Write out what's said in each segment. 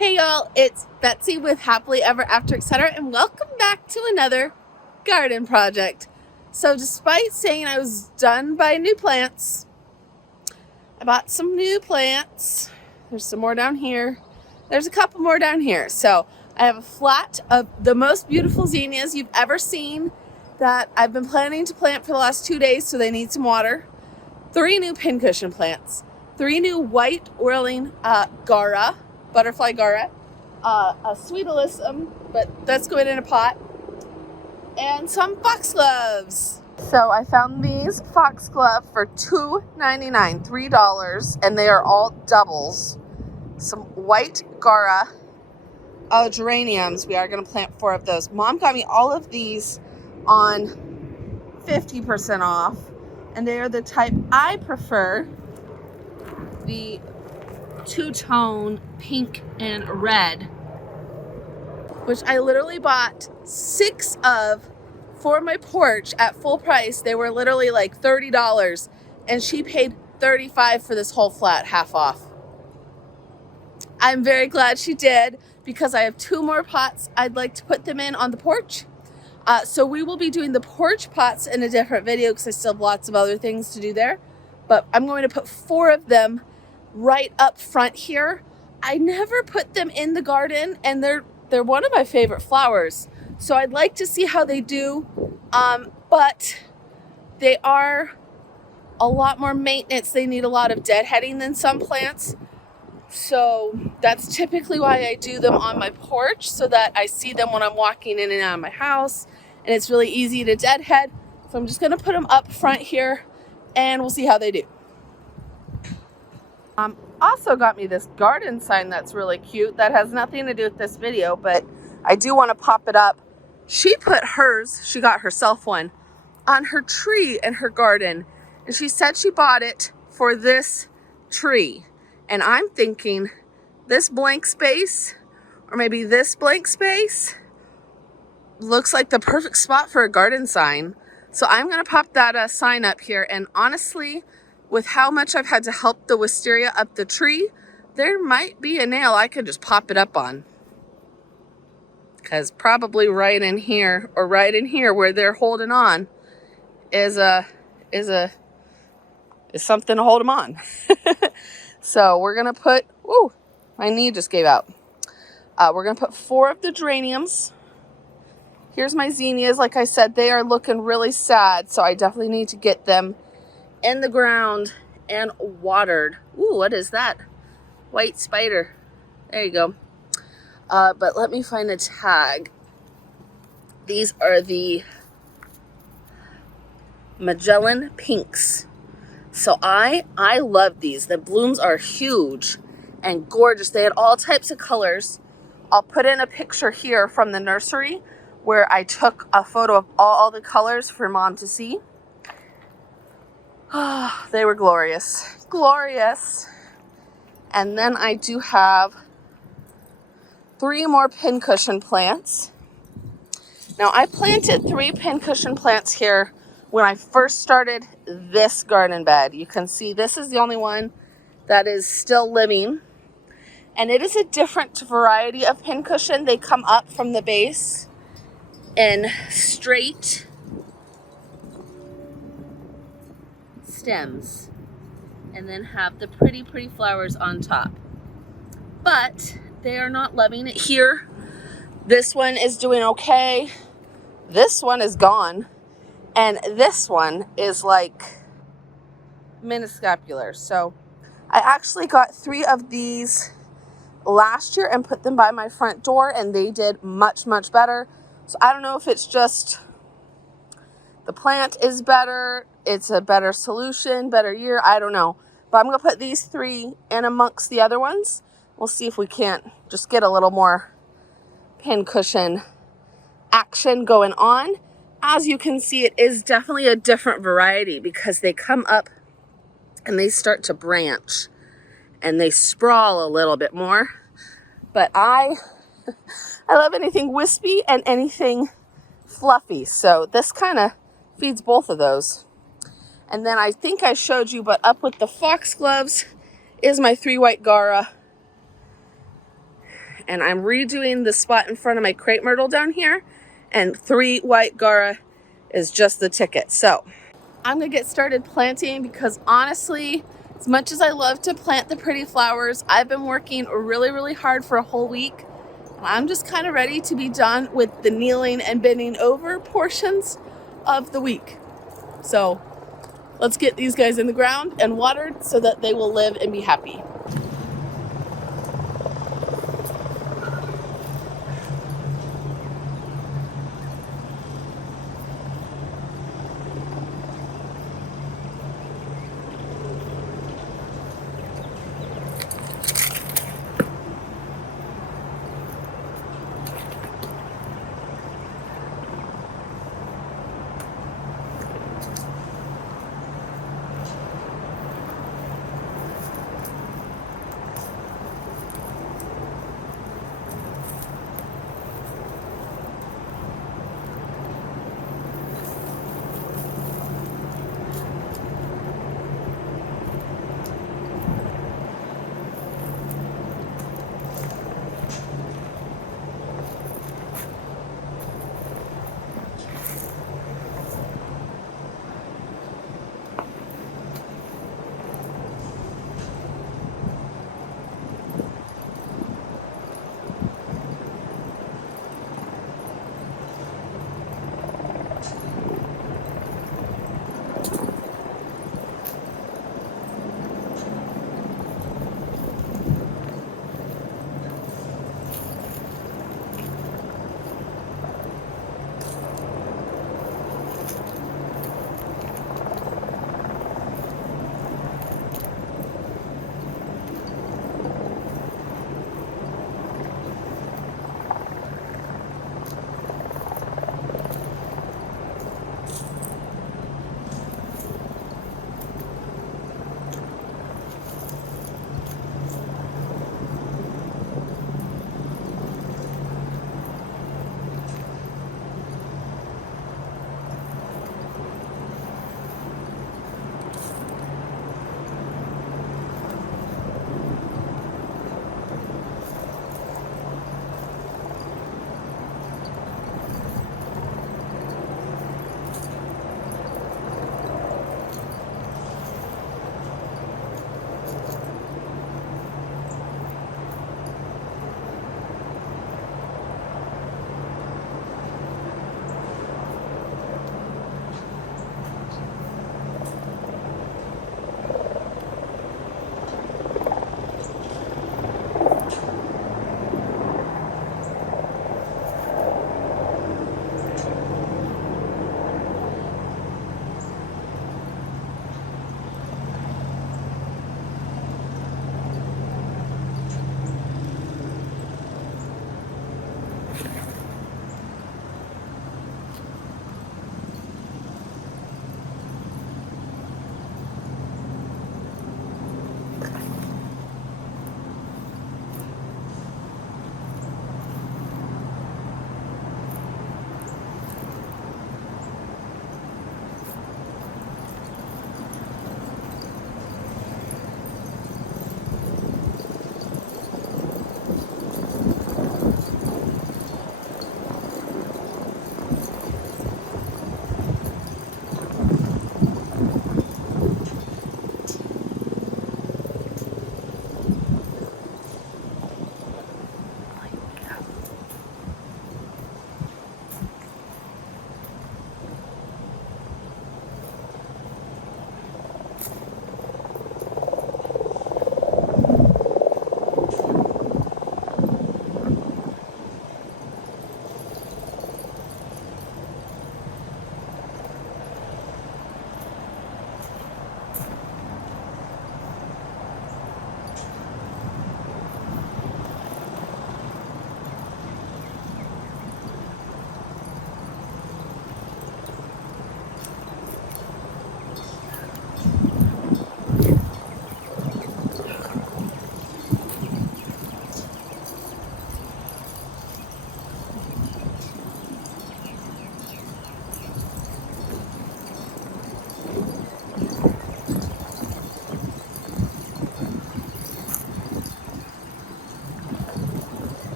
Hey y'all, it's Betsy with Happily Ever After Etc. and welcome back to another garden project. So despite saying I was done buying new plants, I bought some new plants. There's some more down here. There's a couple more down here. So I have a flat of the most beautiful zinnias you've ever seen that I've been planning to plant for the last 2 days, so they need some water. 3 new pincushion plants, 3 new white whirling gaura, butterfly gaura, a sweet alyssum, but that's going in a pot, and some foxgloves. So I found these foxglove for $2.99, $3, and they are all doubles. Some white gaura, geraniums. We are going to plant 4 of those. Mom got me all of these on 50% off, and they are the type I prefer, the two-tone pink and red, which I literally bought 6 of for my porch at full price. They were literally like $30, and she paid $35 for this whole flat, half off. I'm very glad she did, because I have 2 more pots I'd like to put them in on the porch. So we will be doing the porch pots in a different video because I still have lots of other things to do there. But I'm going to put 4 of them right up front here. I never put them in the garden, and they're one of my favorite flowers. So I'd like to see how they do. But they are a lot more maintenance. They need a lot of deadheading than some plants. So that's typically why I do them on my porch, so that I see them when I'm walking in and out of my house, and it's really easy to deadhead. So I'm just going to put them up front here, and we'll see how they do. Also got me this garden sign that's really cute. That has nothing to do with this video, but I do want to pop it up. She put hers, she got herself one, on her tree in her garden, and she said she bought it for this tree. And I'm thinking this blank space, or maybe this blank space, looks like the perfect spot for a garden sign. So I'm going to pop that sign up here. And honestly, with how much I've had to help the wisteria up the tree, there might be a nail I could just pop it up on. Because probably right in here, or right in here where they're holding on, is something to hold them on. So we're going to put, ooh, my knee just gave out. We're going to put 4 of the geraniums. Here's my zinnias. Like I said, they are looking really sad, so I definitely need to get them in the ground and watered. Ooh, what is that? White spider. There you go. But let me find a tag. These are the Magellan Pinks. So I love these. The blooms are huge and gorgeous. They had all types of colors. I'll put in a picture here from the nursery where I took a photo of all the colors for Mom to see. Oh, they were glorious. Glorious. And then I do have 3 more pincushion plants. Now I planted 3 pincushion plants here when I first started this garden bed. You can see this is the only one that is still living. And it is a different variety of pincushion. They come up from the base in straight stems, and then have the pretty flowers on top. But they are not loving it here. This one is doing okay. This one is gone. And this one is like miniscapular. So I actually got 3 of these last year and put them by my front door, and they did much better. So I don't know if it's just the plant is better, it's a better solution, better year, I don't know. But I'm going to put these 3 in amongst the other ones. We'll see if we can't just get a little more pincushion action going on. As you can see, it is definitely a different variety because they come up and they start to branch and they sprawl a little bit more. But I love anything wispy and anything fluffy. So this kind of feeds both of those. And then I think I showed you, but up with the foxgloves is my 3 white gaura. and I'm redoing the spot in front of my crepe myrtle down here, and 3 white gaura is just the ticket. So I'm gonna get started planting, because honestly, as much as I love to plant the pretty flowers, I've been working really hard for a whole week. I'm just kind of ready to be done with the kneeling and bending over portions of the week. So let's get these guys in the ground and watered so that they will live and be happy.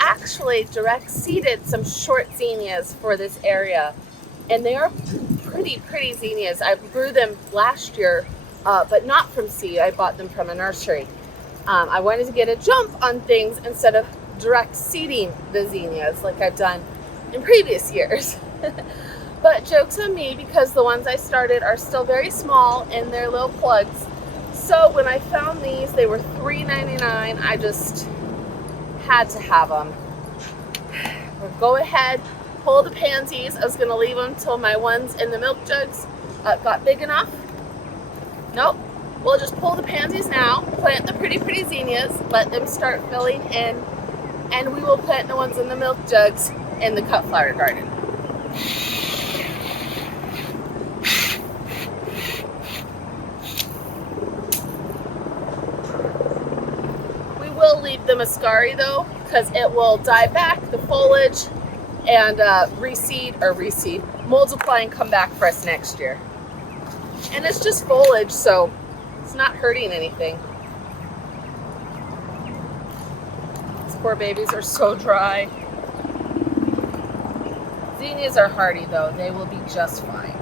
actually direct seeded some short zinnias for this area, and they are pretty zinnias. I grew them last year, but not from seed. I bought them from a nursery. I wanted to get a jump on things instead of direct seeding the zinnias like I've done in previous years. But joke's on me, because the ones I started are still very small and they're little plugs. So when I found these, they were $3.99. I just had to have them. We'll go ahead, pull the pansies. I was going to leave them till my ones in the milk jugs got big enough. Nope. We'll just pull the pansies now, plant the pretty zinnias, let them start filling in, and we will plant the ones in the milk jugs in the cut flower garden. We will leave the muscari though, because it will die back the foliage and reseed, multiply and come back for us next year. And it's just foliage, so it's not hurting anything. These poor babies are so dry. Zinnias are hardy though. They will be just fine.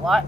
Lot.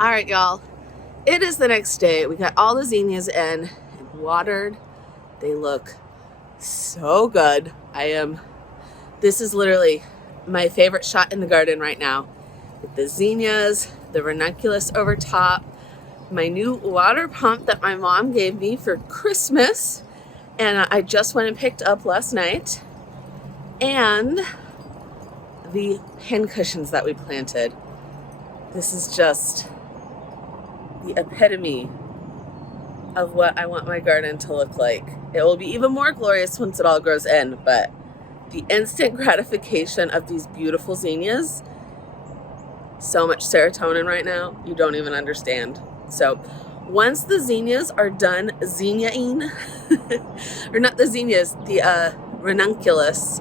All right, y'all. It is the next day. We got all the zinnias in and watered. They look so good. This is literally my favorite shot in the garden right now. With the zinnias, the ranunculus over top, my new water pump that my mom gave me for Christmas, and I just went and picked up last night, and the pin cushions that we planted. This is just the epitome of what I want my garden to look like. It will be even more glorious once it all grows in, but the instant gratification of these beautiful zinnias, so much serotonin right now, you don't even understand. So once the zinnias are done zinniaing, or not the zinnias, the ranunculus,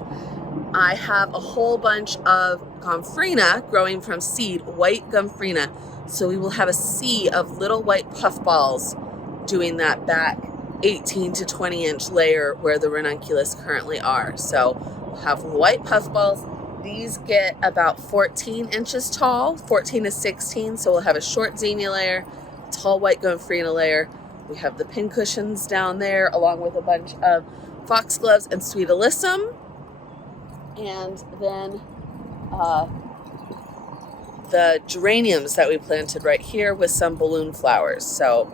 I have a whole bunch of gomphrena growing from seed, white gomphrena. So we will have a sea of little white puffballs doing that back 18 to 20 inch layer where the ranunculus currently are. So we'll have white puffballs. These get about 14 inches tall, 14 to 16. So we'll have a short zinnia layer, tall white gomphrena layer. We have the pin cushions down there along with a bunch of foxgloves and sweet alyssum. And then the geraniums that we planted right here with some balloon flowers. So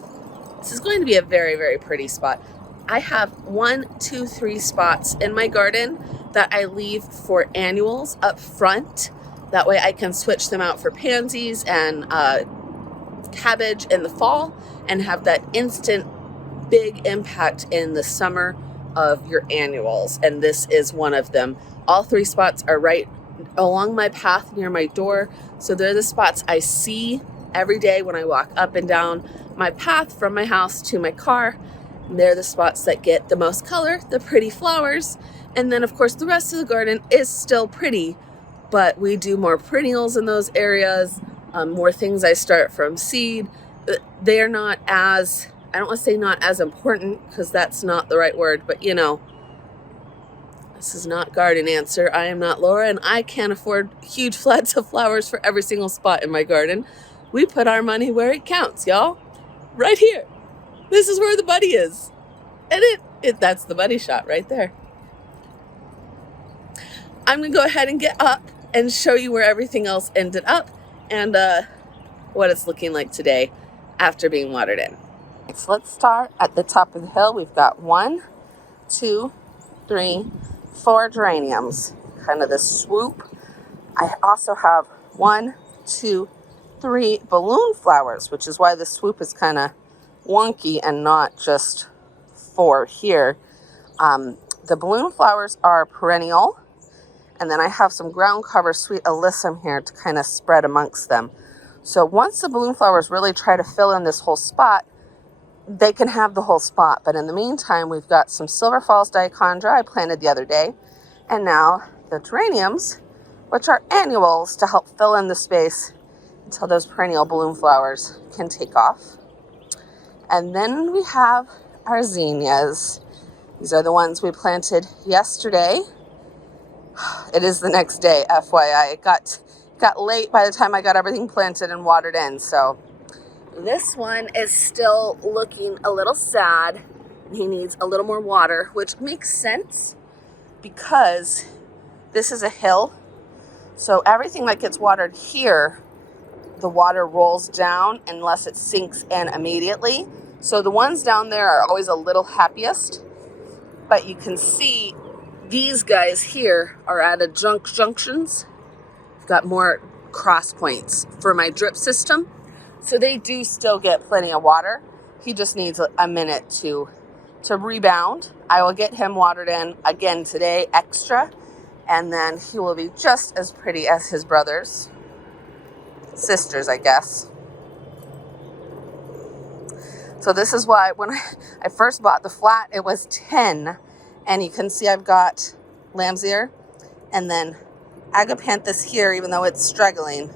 this is going to be a very, very pretty spot. I have 1, 2, 3 spots in my garden that I leave for annuals up front. That way I can switch them out for pansies and cabbage in the fall and have that instant big impact in the summer of your annuals. And this is one of them. All 3 spots are right along my path near my door. So they're the spots I see every day when I walk up and down my path from my house to my car. And they're the spots that get the most color, the pretty flowers. And then of course the rest of the garden is still pretty, but we do more perennials in those areas, more things I start from seed. They are not as, I don't want to say not as important because that's not the right word, but you know, this is not Garden Answer. I am not Laura, and I can't afford huge flats of flowers for every single spot in my garden. We put our money where it counts, y'all. Right here. This is where the buddy is. And that's the buddy shot right there. I'm going to go ahead and get up and show you where everything else ended up and what it's looking like today after being watered in. So let's start at the top of the hill. We've got 1, 2, 3, 4 geraniums, kind of the swoop. I also have 1, 2, 3 balloon flowers, which is why the swoop is kind of wonky and not just 4 here. The balloon flowers are perennial, and then I have some ground cover sweet alyssum here to kind of spread amongst them. So once the balloon flowers really try to fill in this whole spot, they can have the whole spot. But in the meantime, we've got some Silver Falls dichondra I planted the other day, and now the geraniums, which are annuals to help fill in the space until those perennial balloon flowers can take off. And then we have our zinnias. These are the ones we planted yesterday. It is the next day, FYI. It got late by the time I got everything planted and watered in, so this one is still looking a little sad. He needs a little more water, which makes sense because this is a hill. So everything that gets watered here, the water rolls down unless it sinks in immediately. So the ones down there are always a little happiest. But you can see these guys here are at a junctions. I've got more cross points for my drip system. So they do still get plenty of water. He just needs a minute to rebound. I will get him watered in again today, extra, and then he will be just as pretty as his brothers. Sisters, I guess. So this is why when I first bought the flat, it was 10. And you can see I've got lamb's ear and then agapanthus here, even though it's struggling.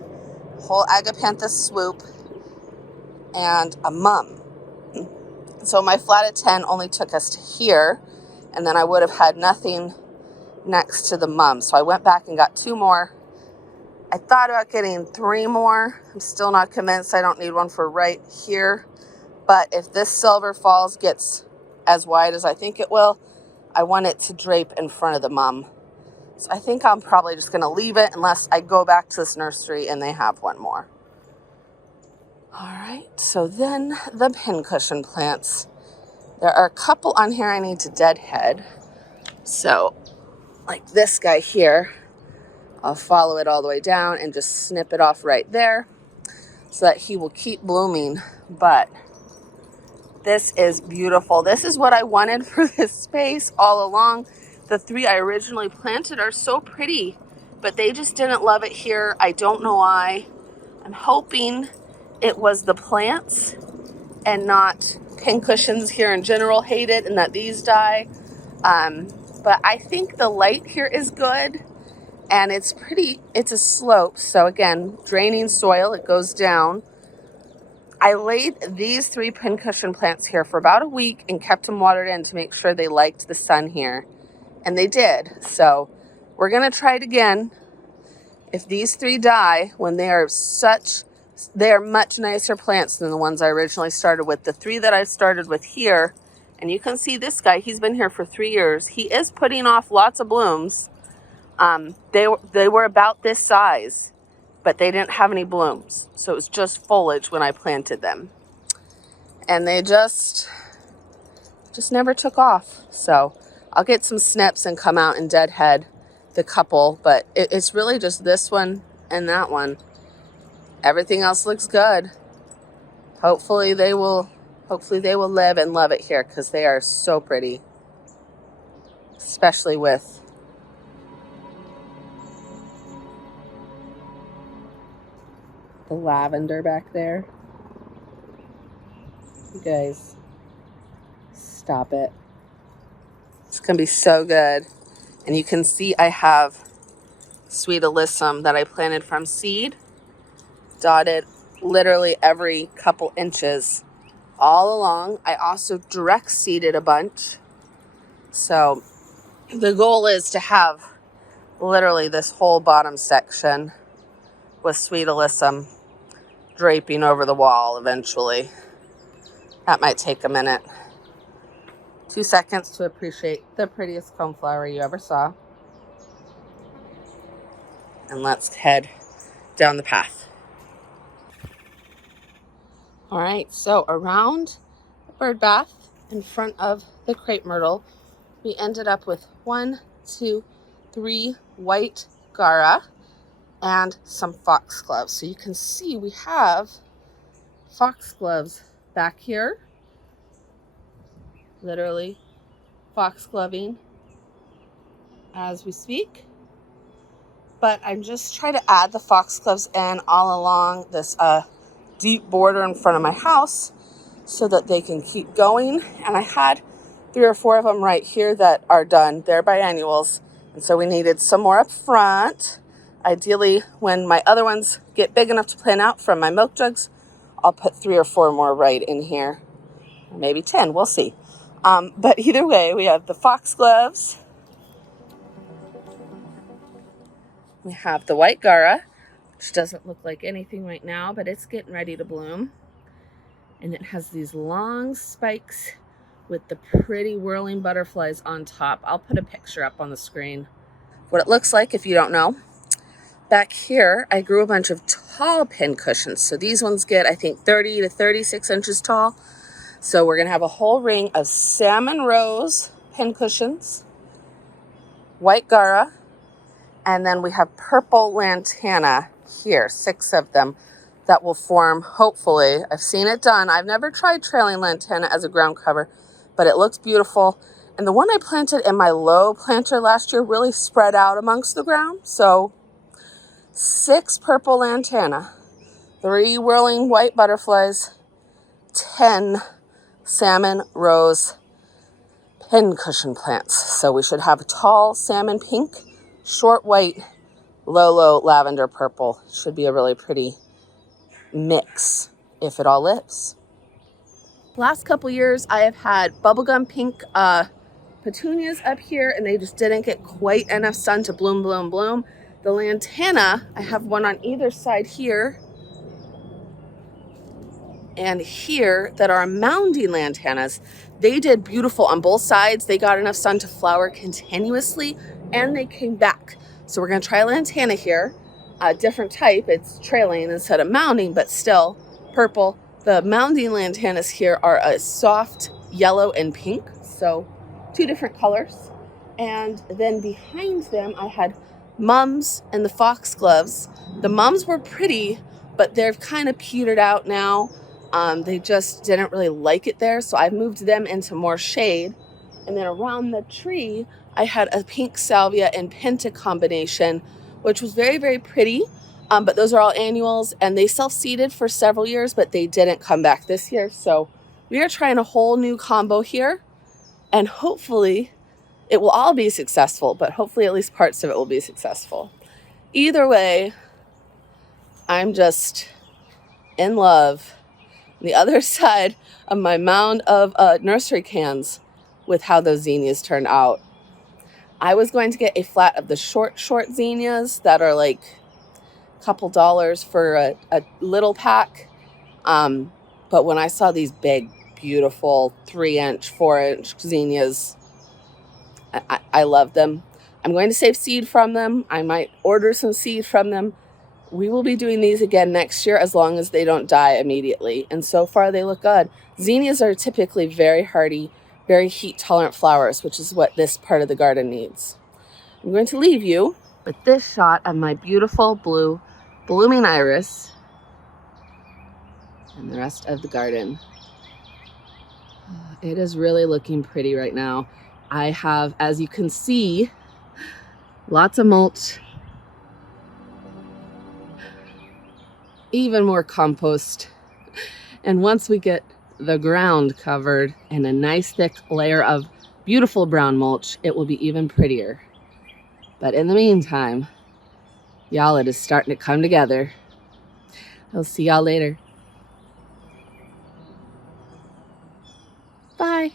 Whole agapanthus swoop and a mum. So my flat at 10 only took us to here, and then I would have had nothing next to the mum. So I went back and got 2 more I thought about getting 3 more. I'm still not convinced. I don't need one for right here. But if this silver falls gets as wide as I think it will, I want it to drape in front of the mum. So I think I'm probably just going to leave it unless I go back to this nursery and they have one more. All right, so then the pincushion plants. There are a couple on here I need to deadhead. So like this guy here, I'll follow it all the way down and just snip it off right there so that he will keep blooming. But this is beautiful. This is what I wanted for this space all along. The 3 I originally planted are so pretty, but they just didn't love it here. I don't know why. I'm hoping it was the plants and not pincushions here in general hate it and that these die. But I think the light here is good. And it's pretty, it's a slope. So again, draining soil, it goes down. I laid these 3 pincushion plants here for about a week and kept them watered in to make sure they liked the sun here. And they did. So we're going to try it again. If these 3 die, when they are much nicer plants than the ones I originally started with. The 3 that I started with here, and you can see this guy, he's been here for 3 years. He is putting off lots of blooms. They were about this size, but they didn't have any blooms. So it was just foliage when I planted them. And they just never took off. So I'll get some snips and come out and deadhead the couple, but it's really just this one and that one. Everything else looks good. Hopefully they will live and love it here because they are so pretty, especially with the lavender back there. You guys, stop it. It's gonna be so good. And you can see I have sweet alyssum that I planted from seed, dotted literally every couple inches all along. I also direct seeded a bunch. So the goal is to have literally this whole bottom section with sweet alyssum draping over the wall eventually. That might take a minute. 2 seconds to appreciate the prettiest coneflower you ever saw. And let's head down the path. All right, so around the bird bath in front of the crepe myrtle, we ended up with 1, 2, 3 white gaura and some foxgloves. So you can see we have foxgloves back here, literally foxgloving as we speak. But I'm just trying to add the foxgloves in all along this deep border in front of my house so that they can keep going. And I had 3 or 4 of them right here that are done. They're biannuals. And so we needed some more up front. Ideally, when my other ones get big enough to plant out from my milk jugs, I'll put 3 or 4 more right in here. Or maybe 10, we'll see. But either way, we have the foxgloves. We have the white gaura, which doesn't look like anything right now, but it's getting ready to bloom. And it has these long spikes with the pretty whirling butterflies on top. I'll put a picture up on the screen. What it looks like if you don't know. Back here, I grew a bunch of tall pincushions. So these ones get, I think, 30 to 36 inches tall. So we're going to have a whole ring of salmon rose pincushions, white gaura, and then we have purple lantana here, 6 of them that will form, hopefully. I've seen it done. I've never tried trailing lantana as a ground cover, but it looks beautiful. And the one I planted in my low planter last year really spread out amongst the ground. So 6 purple lantana, 3 whirling white butterflies, 10 salmon rose pincushion plants. So we should have tall salmon pink, short white, low lavender purple. Should be a really pretty mix if it all lives. Last couple years I have had bubblegum pink petunias up here, and they just didn't get quite enough sun to bloom. The The lantana, I have one on either side here and here that are mounding lantanas. They did beautiful on both sides. They got enough sun to flower continuously and they came back. So we're gonna try a lantana here, a different type. It's trailing instead of mounding, but still purple. The mounding lantanas here are a soft yellow and pink, so 2 different colors. And then behind them, I had mums and the foxgloves. The mums were pretty, but they've kind of petered out now. They just didn't really like it there, so I've moved them into more shade. And then around the tree, I had a pink salvia and penta combination, which was very, very pretty. But those are all annuals, and they self-seeded for several years, but they didn't come back this year. So we are trying a whole new combo here, and hopefully it will all be successful, but hopefully at least parts of it will be successful. Either way, I'm just in love. The other side of my mound of nursery cans with how those zinnias turned out. I was going to get a flat of the short zinnias that are like a couple dollars for a little pack. But when I saw these big, beautiful 3-inch, 4-inch zinnias, I love them. I'm going to save seed from them. I might order some seed from them. We will be doing these again next year as long as they don't die immediately. And so far they look good. Zinnias are typically very hardy, very heat tolerant flowers, which is what this part of the garden needs. I'm going to leave you with this shot of my beautiful blue blooming iris and the rest of the garden. It is really looking pretty right now. I have, as you can see, lots of mulch, even more compost. And once we get the ground covered in a nice thick layer of beautiful brown mulch, it will be even prettier. But in the meantime, y'all, it is starting to come together. I'll see y'all later. Bye.